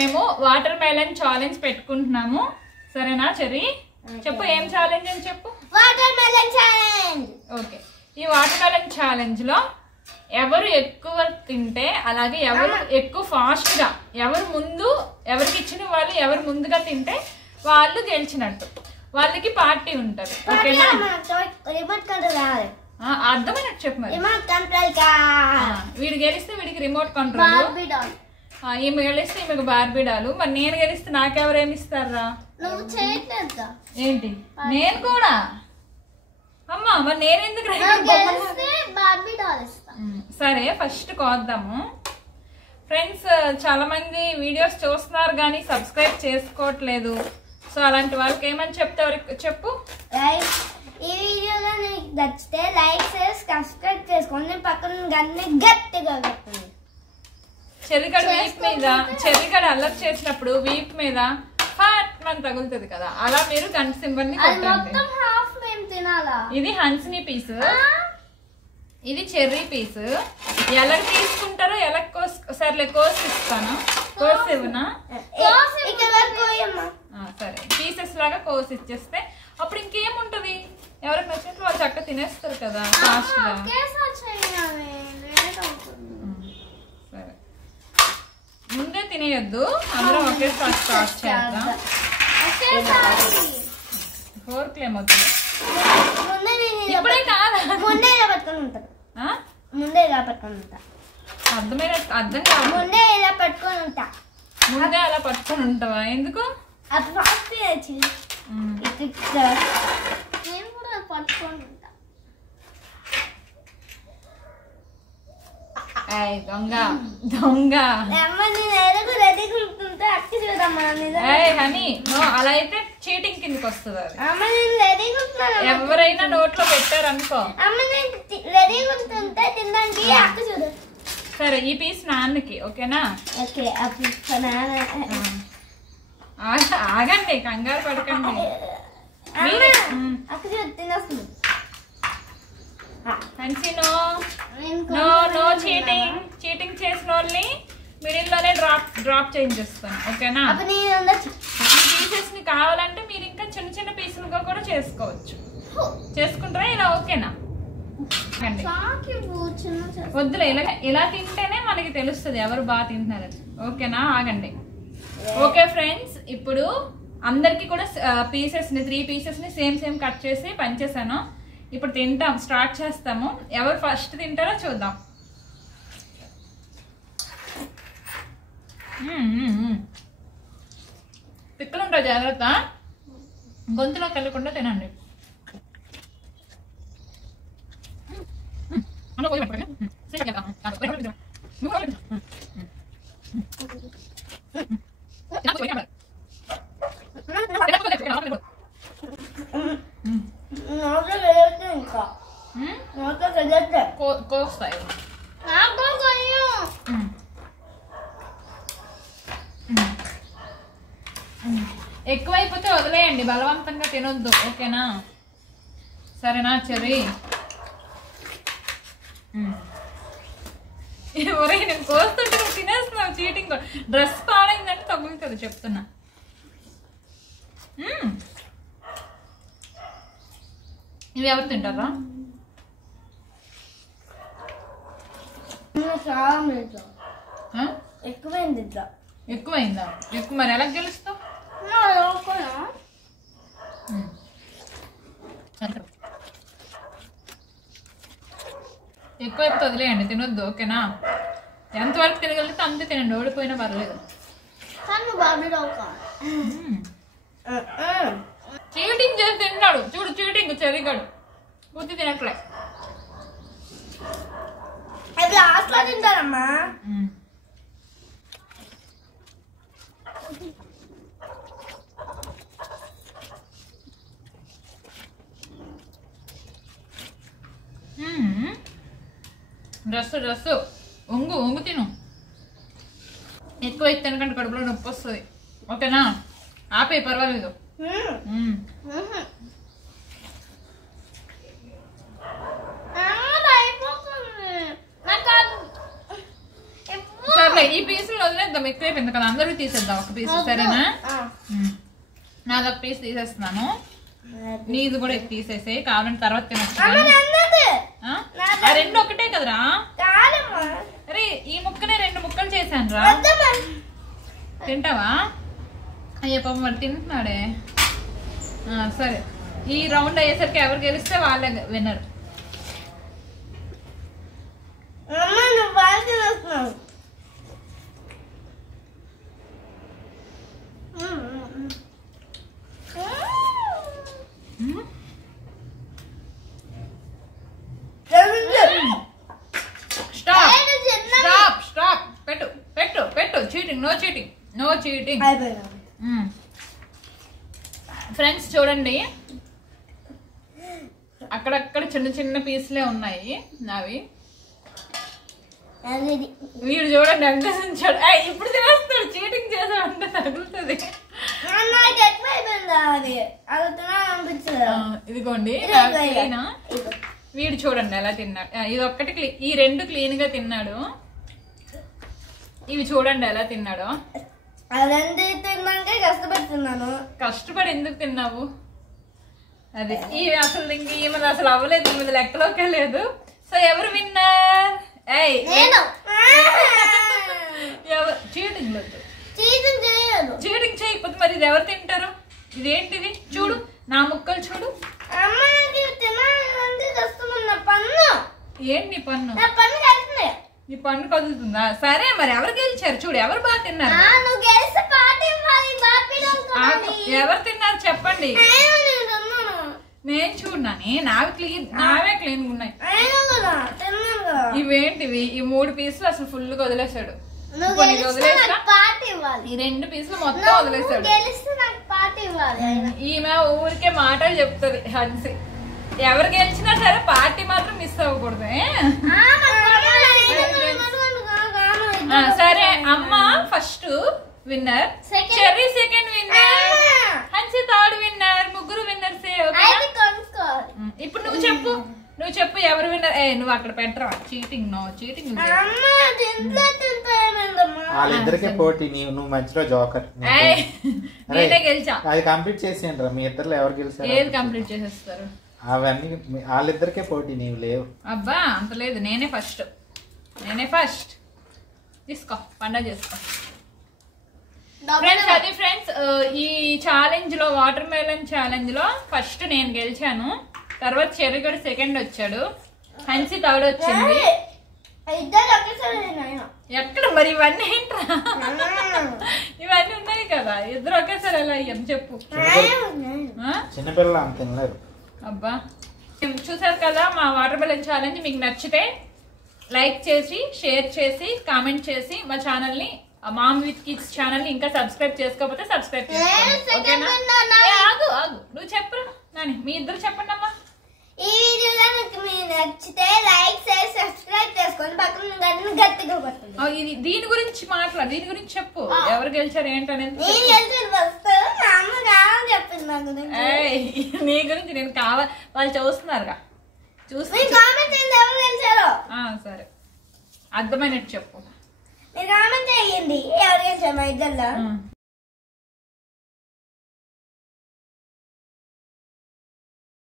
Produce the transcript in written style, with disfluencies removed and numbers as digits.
మేము water melon challenge పెట్టుకుంటున్నాము. సరేనా cherry? చెప్పు ఏం ఛాలెంజ్ అని చెప్పు. Water melon challenge. ఓకే, ఈ వాటర్ మెలన్ ఛాలెంజ్ లో ఎవరు ఎక్కువ తింటే, అలాగే ఎవరు ఎక్కువ ఫాస్ట్ గా ఎవరికి ఇచ్చిన వాళ్ళు ఎవరు ముందుగా తింటే వాళ్ళు గెలిచినట్టు. వాళ్ళకి పార్టీ ఉంటది. ఓకేనా? అర్థమైనట్టు చెప్పు మరి. వీడు గెలిస్తే వీడికి రిమోట్ కంట్రోల్, ఈమె గెలిస్తే ఈమెకు బార్బీ డాలు. మరి నేను గెలిస్తే నాకెవరేమి ఇస్తారా? ఏంటి నేను కూడా? అమ్మా మరి నేనెందుకు? సరే ఫస్ట్ కోద్దాము. ఫ్రెండ్స్ చాలా మంది వీడియోస్ చూస్తున్నారు కానీ సబ్స్క్రైబ్ చేసుకోవట్లేదు. సో అలాంటి వాళ్ళకి ఏమని చెప్తే చెప్పు. ఈ వీడియోలో నీకు నచ్చితే లైక్ చేసి సబ్స్క్రైబ్ చేసుకోండి. పక్కన గన్ని గట్టిగా కొట్టండి. చెరిగడ వీప్ మీద, చెరిగడ అల్లరి చేసినప్పుడు వీప్ మీద హాట్ మన తగులుతుంది కదా, అలా మీరు గంట సింబల్ ని కొట్టండి. ఇది హన్స్ని పీస్, ఇది చెర్రీ పీస్. ఎలా తీసుకుంటారో ఎలా సర్లే కోసి ఇస్తాను. కోసి ఇవ్వనా? సరే పీసెస్ లాగా కోసి ఇచ్చేస్తే అప్పుడు ఇంకేముంటది, ఎవరికి నచ్చినట్లు వాళ్ళు చక్కగా తినేస్తారు కదా ఫాస్ట్ గా. సరే ముందే తినేయొద్దు, అందరం ఒకేసారి స్టార్ట్ చేద్దాం. ఫోర్క్ ఏమవుతుంది ఇప్పుడే కాదు, ముందే ఇలా పట్టుకొని ఉంటారు. ముందే ఇలా పట్టుకొని ఉంటా. అర్థం కాదు. ముందే ఇలా పట్టుకొని ఉంటా. ముందే అలా పట్టుకొని ఉంటావా? ఎందుకు? నేను కూడా పట్టుకొని ఉంటా. దొంగ దొంగ. హనీ అలా అయితే చీటింగ్ కిందకి వస్తుంది. అది ఎవరైనా నోట్లో పెట్టారు అనుకో. సరే ఈ పీస్ నాన్నకి. ఓకేనా? ఆగండి, కంగారు పడకండి. No cheating. చీటింగ్ చేసిన వాళ్ళని మిడిల్ లోనే డ్రాప్ చేంజ్ చేస్తాను. ఓకేనా? ఈ పీసెస్ ని కావాలంటే మీరు ఇంకా చిన్న చిన్న పీసులుగా కూడా చేసుకోవచ్చు. చేసుకుంటారా ఇలా? ఓకేనా? వద్దులే, ఇలా తింటేనే మనకి తెలుస్తుంది ఎవరు బాగా తింటున్నారని. ఓకేనా? ఆగండి. ఓకే ఫ్రెండ్స్, ఇప్పుడు అందరికి కూడా పీసెస్ ని 3 పీసెస్ ని సేమ్ కట్ చేసి పంచేసాను. ఇప్పుడు తింటాం, స్టార్ట్ చేస్తాము. ఎవరు ఫస్ట్ తింటారో చూద్దాం. పిక్కలు ఉంటాయి, జాగ్రత్త, గొంతులో కలగకుండా తినండి. కోస్తాయి. ఎక్కువైపోతే వదిలేయండి, బలవంతంగా తినొద్దు. ఓకేనా? సరేనా చెర్రీ? ఎవరై నేను కోస్తుంటే నువ్వు తినేస్తున్నావు. చీటింగ్. డ్రెస్ పాడైందంటే తగులుతుంది చెప్తున్నా. ఇవి ఎవరు తింటారా? ఎక్కువైందా? ఎక్కువ మరి ఎలా గెలుస్తావు? ఎక్కువైపోతే వదిలేయండి, తినొద్దు. ఓకేనా? ఎంతవరకు తినగలిగితే అంతే తినండి, ఓడిపోయినా పర్లేదు. చీటింగ్ చేసి తింటాడు చూడు. చీటింగ్ చెరిగాడు, బుద్ధి తినట్లే. లాస్ట్ లో తింటారమ్మా. డ్రెస్ ఒంగు తిను. ఎక్కువ తినకంటే కడుపులో నొప్పి వస్తుంది. ఓకేనా? ఆపే, పర్వాలేదు. సర్లే ఈ పీసులు వదిలే, తీసేద్దాం, ఎక్కువైపోయింది కదా, అందరూ తీసేద్దాం ఒక పీస్, సరేనా? నాది ఒక పీస్ తీసేస్తున్నాను, నీది కూడా తీసేసే, కావాలంటే తర్వాత తినచ్చు. ఆ రెండు ఒకటే కదరా? అరే ఈ ముక్కనే 2 ముక్కలు చేశాను రా, తింటావా? అయ్యో పాపం మరి తింటున్నాడే. సరే, ఈ రౌండ్ అయ్యేసరికి ఎవరు గెలిస్తే వాళ్ళే విన్నర్. స్టాప్, పెట్టు పెట్టు పెట్టు. Cheating, no cheating, no cheating. Friends చూడండి, అక్కడక్కడ చిన్న చిన్న పీసులే ఉన్నాయి నావి. వీడు చూడండి అంకసించాడు, ఇప్పుడు చేస్తాడు, చీటింగ్ చేసాడు తగులుతుంది. ఇదిగోండి వీడు చూడండి ఎలా తిన్నాడు. ఇది ఒక్కటి ఈ 2 క్లీన్ గా తిన్నాడు. ఇవి చూడండి ఎలా తిన్నాడు. కష్టపడి ఎందుకు తిన్నావు? అదే ఇవి అసలు ఈమెది అసలు అవ్వలేదు, ఈమెది లెక్కలోకే లేదు. సో ఎవరు విన్నర్? చీటింగ్ చేయకపోతే మరి ఇది ఎవరు తింటారు? ఇదేంటిది చూడు, నా ముక్కలు చూడు. ఏంటి నీ పన్ను? నీ పన్ను కదులుతుందా? సరే మరి ఎవరు గెలిచారు చూడు, ఎవరు బాగా తిన్నారు? ఎవరు తిన్నారు చెప్పండి. నేను చూడనాని, నావే క్లీన్ ఉన్నాయి. ఇవేంటివి? ఈ 3 పీసులు అసలు ఫుల్ గా వదిలేసాడు. ఈ 2 పీసులు మొత్తం వదిలేసాడు. ఈమె ఊరికే మాటలు చెప్తుంది హన్సి. ఎవరు గెలిచినా సరే పార్టీ మాత్రం మిస్ అవ్వకూడదు. సరే, అమ్మ first winner, cherry second winner, Hansi third winner, ముగ్గురు విన్నర్స్. ఇప్పుడు నువ్వు చెప్పు ఎవరు విన్నర్. నువ్వు అక్కడ పెట్టరా, చీటింగ్, నో చీటింగ్. వాళ్ళిద్దరికే పోటీ, నువ్వు మధ్యలో జోకర్. నేనే గెలిచా. అది కంప్లీట్ చేసేయండి రా, మీ ఇద్దరు ఎవరు గెలిచారు? ఏది కంప్లీట్ చేసేస్తారు? అవన్నీ వాళ్ళిద్దరికే పోటీ, నీవు లేవు. అబ్బా అంత లేదు, నేనే ఫస్ట్. తీసుకో, పండగ చేసుకో. ఫ్రెండ్స్ అది ఫ్రెండ్స్, ఈ ఛాలెంజ్ లో, వాటర్ మెలన్ ఛాలెంజ్ లో ఫస్ట్ నేను గెలిచాను. తర్వాత చెర్రీగడు సెకండ్ వచ్చాడు, హన్సి థర్డ్ వచ్చింది. ఎక్కడ మరి ఇవన్నీ ఏంట్రా? ఇవన్నీ ఉన్నాయి కదా, ఇద్దరు ఒకేసారి ఎలా అయ్యాం చెప్పు. చిన్నపిల్లలు అంత తినలేరు. అబ్బా చూసారు కదా మా వాటర్ మెలన్ ఛాలెంజ్. మీకు నచ్చితే లైక్ చేసి, షేర్ చేసి, కామెంట్ చేసి మా ఛానల్ ని, మామ్ విత్ కిడ్స్ ఛానల్ ని ఇంకా సబ్స్క్రైబ్ చేసుకోకపోతే సబ్స్క్రైబ్ చేసుకోండి. ఆగు, నువ్వు చెప్పు నాని, మీ ఇద్దరు చెప్పండి అమ్మా. ఈ వీడియోలో మీకు నచ్చితే లైక్ చేసి సబ్స్క్రైబ్ చేసుకోండి, పక్కన గంటని గట్టిగా కొట్టండి. దీని గురించి మాట్లాడు, దీని గురించి చెప్పు, ఎవరు గెలిచారు ఏంటనేది. నీ గురించి నేను కావాలి, వాళ్ళు చూస్తున్నారుగా, చూసి సరే అర్థమైనట్టు చెప్పు. కామెంట్ చేయండి ఎవరు గెలిచారు మా ఇద్దరు.